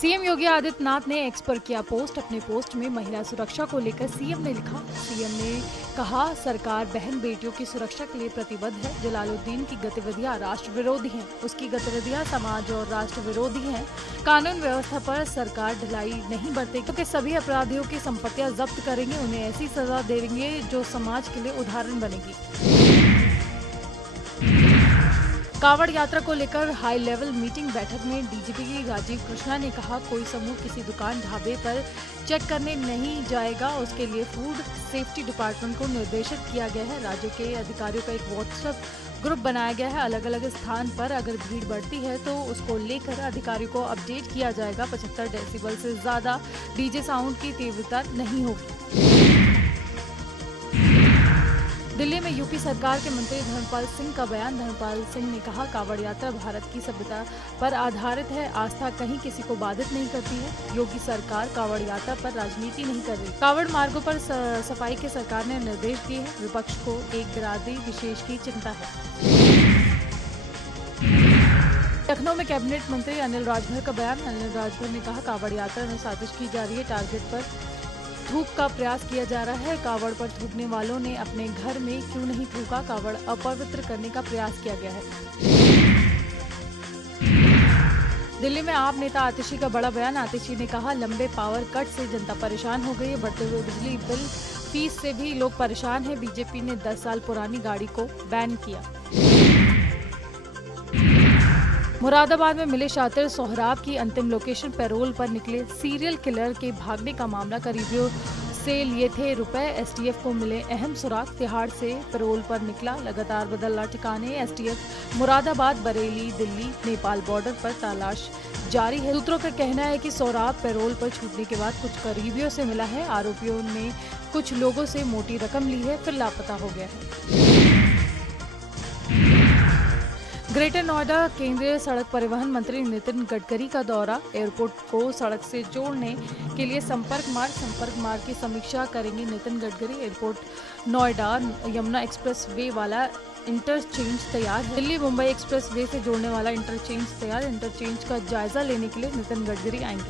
CM Yogi Adityanath ने x पर किया पोस्ट। अपने पोस्ट में महिला सुरक्षा को लेकर सीएम ने लिखा। सीएम ने कहा, सरकार बहन बेटियों की सुरक्षा के लिए प्रतिबद्ध है। जलालुद्दीन की गतिविधियां राष्ट्र विरोधी हैं। उसकी गतिविधियां समाज और राष्ट्र विरोधी हैं। कानून व्यवस्था पर सरकार ढिलाई नहीं बरतेगी, क्योंकि सभी अपराधियों की संपत्तियां जब्त करेंगे, उन्हें ऐसी सजा देंगे जो समाज के लिए उदाहरण बनेगी। कांवड़ यात्रा को लेकर हाई लेवल मीटिंग बैठक में डीजीपी राजीव कृष्णा ने कहा, कोई समूह किसी दुकान ढाबे पर चेक करने नहीं जाएगा। उसके लिए फूड सेफ्टी डिपार्टमेंट को निर्देशित किया गया है। राज्यों के अधिकारियों का एक व्हाट्सएप ग्रुप बनाया गया है। अलग अलग स्थान पर अगर भीड़ बढ़ती है तो उसको लेकर अधिकारियों को अपडेट किया जाएगा। 75 डेसिबल से ज्यादा डीजे साउंड की तीव्रता नहीं होगी। दिल्ली में यूपी सरकार के मंत्री धर्मपाल सिंह का बयान। धर्मपाल सिंह ने कहा, कांवड़ यात्रा भारत की सभ्यता पर आधारित है। आस्था कहीं किसी को बाधित नहीं करती है। योगी सरकार कांवड़ यात्रा पर राजनीति नहीं कर रही। कांवड़ मार्गों पर सफाई के सरकार ने निर्देश दिए हैं। विपक्ष को एक बिरादरी विशेष की चिंता है। लखनऊ में कैबिनेट मंत्री अनिल राजभर का बयान। अनिल राजभर ने कहा, कांवड़ यात्रा में साजिश की जा रही है। टारगेट पर थूक का प्रयास किया जा रहा है। कांवड़ पर थूकने वालों ने अपने घर में क्यों नहीं थूका? कांवड़ अपवित्र करने का प्रयास किया गया है। दिल्ली में आप नेता आतिशी का बड़ा बयान। आतिशी ने कहा, लंबे पावर कट से जनता परेशान हो गई है। बढ़ते हुए बिजली बिल, फीस से भी लोग परेशान हैं। बीजेपी ने 10 साल पुरानी गाड़ी को बैन किया। मुरादाबाद में मिले शातिर सोहराब की अंतिम लोकेशन। पैरोल पर निकले सीरियल किलर के भागने का मामला। करीबियों से लिए थे रुपए। एसटीएफ को मिले अहम सुराग। तिहाड़ से पैरोल पर निकला। लगातार बदला ठिकाने। एसटीएफ मुरादाबाद, बरेली, दिल्ली, नेपाल बॉर्डर पर तलाश जारी है। सूत्रों का कहना है कि सोहराब पैरोल पर छूटने के बाद कुछ करीबियों से मिला है। आरोपियों ने कुछ लोगों से मोटी रकम ली है, फिर लापता हो गया है। ग्रेटर नोएडा केंद्रीय सड़क परिवहन मंत्री नितिन गडकरी का दौरा। एयरपोर्ट को सड़क से जोड़ने के लिए संपर्क मार्ग की समीक्षा करेंगे Nitin Gadkari. Airport Noida Yamuna express way वाला इंटरचेंज तैयार है। दिल्ली मुंबई एक्सप्रेस वे से जोड़ने वाला इंटरचेंज तैयार। इंटरचेंज का जायजा लेने के लिए नितिन गडकरी आएंगे।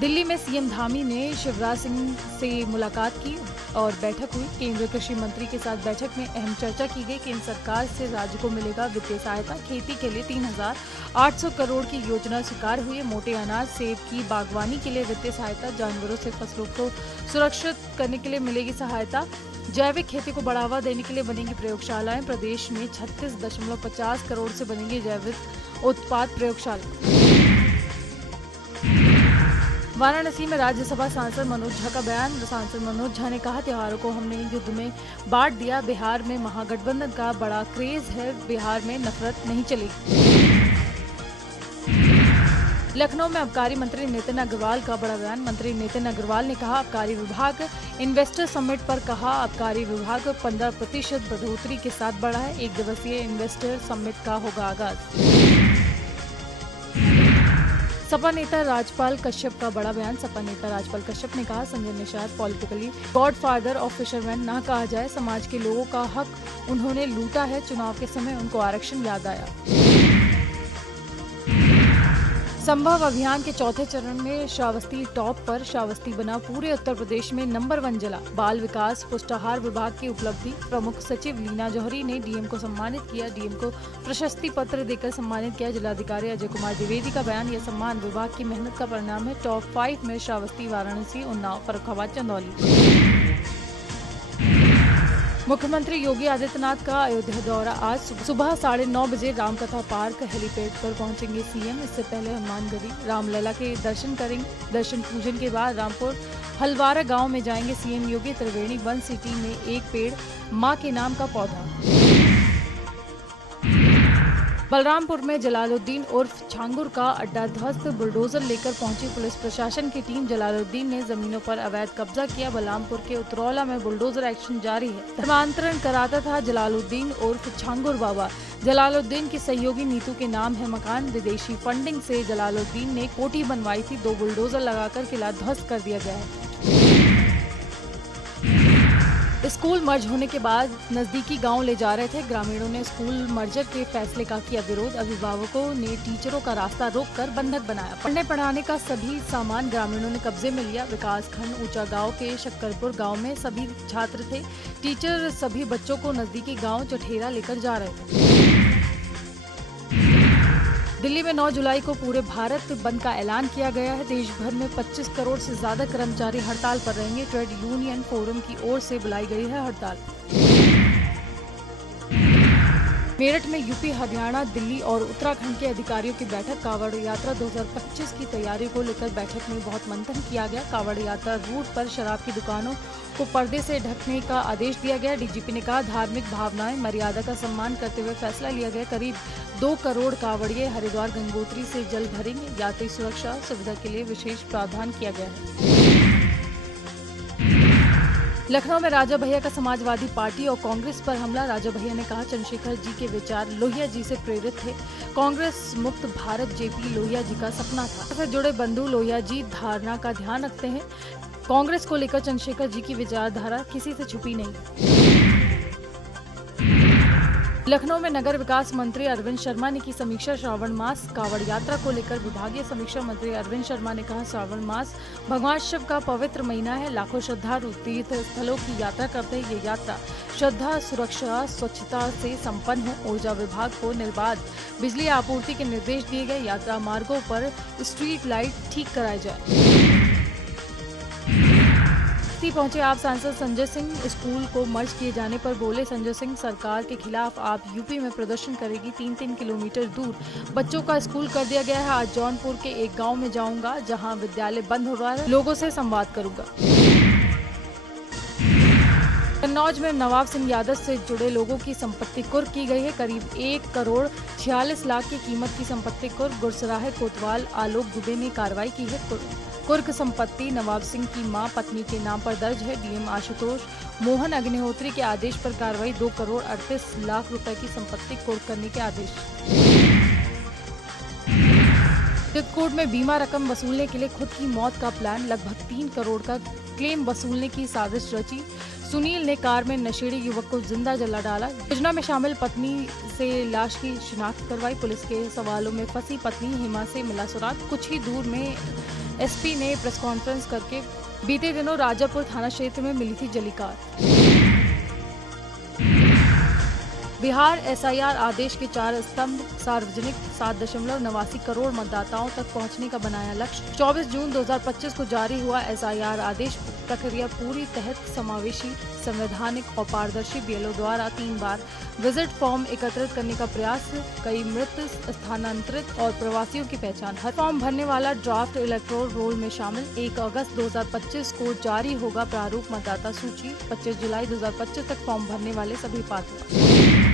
दिल्ली में सीएम धामी ने शिवराज सिंह से मुलाकात की और बैठक हुई। केंद्रीय कृषि मंत्री के साथ बैठक में अहम चर्चा की गई। केंद्र सरकार से राज्य को मिलेगा वित्तीय सहायता। खेती के लिए 3,800 करोड़ की योजना स्वीकार हुई है। मोटे अनाज, सेब की बागवानी के लिए वित्तीय सहायता। जानवरों से फसलों को सुरक्षित करने के लिए मिलेगी सहायता। जैविक खेती को बढ़ावा देने के लिए बनेंगी प्रयोगशालाएं। प्रदेश में 36.50 करोड़ से बनेंगी जैविक उत्पाद प्रयोगशाला। वाराणसी में राज्यसभा सांसद मनोज झा का बयान। सांसद मनोज झा ने कहा, त्योहारों को हमने युद्ध में बांट दिया। बिहार में महागठबंधन का बड़ा क्रेज है। बिहार में नफरत नहीं चलेगी। लखनऊ में आबकारी मंत्री नितिन अग्रवाल का बड़ा बयान। मंत्री नितिन अग्रवाल ने कहा, आबकारी विभाग इन्वेस्टर समिट पर कहा, आबकारी विभाग 15% बढ़ोतरी के साथ बढ़ा है। 1 दिवसीय इन्वेस्टर समिट का होगा आगाज। सपा नेता राजपाल कश्यप का बड़ा बयान। सपा नेता राजपाल कश्यप ने कहा, Sanjay Nishad politically godfather of fisherman ना कहा जाए। समाज के लोगों का हक उन्होंने लूटा है। चुनाव के समय उनको आरक्षण याद आया। संभव अभियान के चौथे चरण में श्रावस्ती टॉप पर। श्रावस्ती बना पूरे उत्तर प्रदेश में नंबर 1 जिला। बाल विकास पुष्टाहार विभाग की उपलब्धि। प्रमुख सचिव लीना जौहरी ने डीएम को सम्मानित किया। डीएम को प्रशस्ति पत्र देकर सम्मानित किया। जिलाधिकारी अजय कुमार द्विवेदी का बयान। यह सम्मान विभाग की मेहनत का परिणाम है। टॉप 5 में श्रावस्ती, वाराणसी, उन्नाव, फर्रुखाबाद, चंदौली। मुख्यमंत्री योगी आदित्यनाथ का अयोध्या दौरा। आज सुबह 9:30 बजे रामकथा पार्क हेलीपैड पर पहुंचेंगे सीएम। इससे पहले हनुमानगढ़ी रामलला के दर्शन करेंगे। दर्शन पूजन के बाद रामपुर हलवारा गांव में जाएंगे सीएम योगी। त्रिवेणी वन सिटी में एक पेड़, मां के नाम का पौधा। बलरामपुर में जलालुद्दीन उर्फ छांगुर का अड्डा ध्वस्त। बुलडोजर लेकर पहुंची पुलिस प्रशासन की टीम। जलालुद्दीन ने जमीनों पर अवैध कब्जा किया। बलरामपुर के उतरौला में बुलडोजर एक्शन जारी है। धर्मांतरण कराता था जलालुद्दीन उर्फ छांगुर बाबा। जलालुद्दीन की सहयोगी नीतू के नाम है मकान। विदेशी फंडिंग से जलालुद्दीन ने कोठी बनवाई थी। 2 बुलडोजर लगाकर किला ध्वस्त कर दिया गया है। स्कूल मर्ज होने के बाद नजदीकी गांव ले जा रहे थे। ग्रामीणों ने स्कूल मर्जर के फैसले का किया विरोध। अभिभावकों ने टीचरों का रास्ता रोककर बंधक बनाया। पढ़ने पढ़ाने का सभी सामान ग्रामीणों ने कब्जे में लिया। विकास खंड ऊंचा गांव के शक्करपुर गांव में सभी छात्र थे। टीचर सभी बच्चों को नजदीकी गांव चठेरा लेकर जा रहे थे। दिल्ली में 9 जुलाई को पूरे भारत बंद का ऐलान किया गया है। देश भर में 25 करोड़ से ज्यादा कर्मचारी हड़ताल पर रहेंगे। ट्रेड यूनियन फोरम की ओर से बुलाई गई है हड़ताल। मेरठ में यूपी, हरियाणा, दिल्ली और उत्तराखंड के अधिकारियों की बैठक। कांवड़ यात्रा 2025 की तैयारी को लेकर बैठक में बहुत मंथन किया गया। कांवड़ यात्रा रूट पर शराब की दुकानों को पर्दे से ढकने का आदेश दिया गया। डीजीपी ने कहा, धार्मिक भावनाएं, मर्यादा का सम्मान करते हुए फैसला लिया गया। करीब 2 करोड़ कांवड़िए हरिद्वार गंगोत्री से जल भरेंगे। यात्री सुरक्षा सुविधा के लिए विशेष प्रावधान किया गया है। लखनऊ में राजा भैया का समाजवादी पार्टी और कांग्रेस पर हमला। राजा भैया ने कहा, चंद्रशेखर जी के विचार लोहिया जी से प्रेरित थे। कांग्रेस मुक्त भारत जेपी लोहिया जी का सपना था। इससे जुड़े बंधु लोहिया जी धारणा का ध्यान रखते हैं। कांग्रेस को लेकर चंद्रशेखर जी की विचारधारा किसी से छुपी नहीं। लखनऊ में नगर विकास मंत्री अरविंद शर्मा ने की समीक्षा। श्रावण मास कांवड़ यात्रा को लेकर विभागीय समीक्षा। मंत्री अरविंद शर्मा ने कहा, श्रावण मास भगवान शिव का पवित्र महीना है। लाखों श्रद्धालु तीर्थ स्थलों की यात्रा करते हैं। ये यात्रा श्रद्धा, सुरक्षा, स्वच्छता से संपन्न हो। ऊर्जा विभाग को निर्बाध बिजली आपूर्ति के निर्देश दिए गए। यात्रा मार्गों पर स्ट्रीट लाइट ठीक कराए जाए। पहुंचे आप सांसद संजय सिंह। स्कूल को मर्ज किए जाने पर बोले संजय सिंह, सरकार के खिलाफ आप यूपी में प्रदर्शन करेगी। 3-3 किलोमीटर दूर बच्चों का स्कूल कर दिया गया है। आज जौनपुर के एक गांव में जाऊंगा जहां विद्यालय बंद हो रहा है, लोगों से संवाद करूंगा। कन्नौज में नवाब सिंह यादव से जुड़े लोगों की संपत्ति कुर्क की गई है। करीब 1 करोड़ 46 लाख की कीमत की संपत्ति कुर्क। गुरसराहे कोतवाल आलोक दुबे ने कार्रवाई की है। कुर्क संपत्ति नवाब सिंह की मां पत्नी के नाम पर दर्ज है। डीएम आशुतोष मोहन अग्निहोत्री के आदेश पर कार्रवाई। 2 करोड़ 38 लाख रुपए की संपत्ति कुर्क करने के आदेश। चित्रकूट में बीमा रकम वसूलने के लिए खुद की मौत का प्लान। लगभग 3 करोड़ का क्लेम वसूलने की साजिश रची। सुनील ने कार में नशेड़ी युवक को जिंदा जला डाला। योजना में शामिल पत्नी से लाश की शिनाख्त करवाई। पुलिस के सवालों में फंसी पत्नी हेमा से मिला सुराग। कुछ ही दूर में एसपी ने प्रेस कॉन्फ्रेंस करके बीते दिनों राजापुर थाना क्षेत्र में मिली थी जली कार। बिहार एसआईआर आदेश के 4 स्तंभ। सार्वजनिक 7.89 करोड़ मतदाताओं तक पहुंचने का बनाया लक्ष्य। 24 जून 2025 को जारी हुआ एसआईआर आदेश। प्रक्रिया पूरी तहत समावेशी, संवैधानिक और पारदर्शी। बीएलओ द्वारा 3 बार विजिट फॉर्म एकत्रित करने का प्रयास। कई मृत, स्थानांतरित और प्रवासियों की पहचान। हर फॉर्म भरने वाला ड्राफ्ट इलेक्टोरल रोल में शामिल। 1 अगस्त 2025 को जारी होगा प्रारूप मतदाता सूची। 25 जुलाई 2025 तक फॉर्म भरने वाले सभी पात्र।